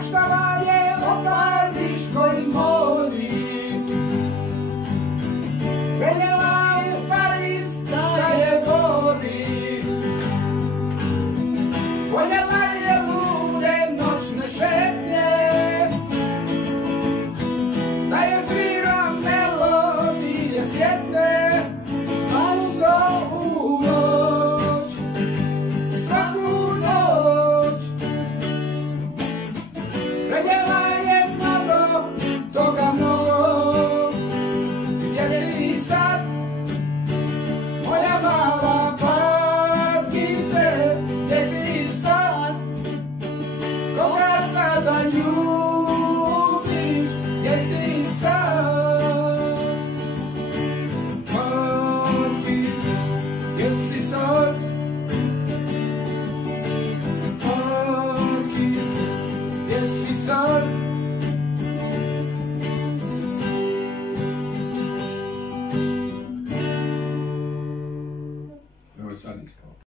maštala je o Parniškoj mori. Željela je Pariz da je voli. Voljela je lude noćne šetnje, da je svira melodije cvjetne svaku noć, svaku noć. Željela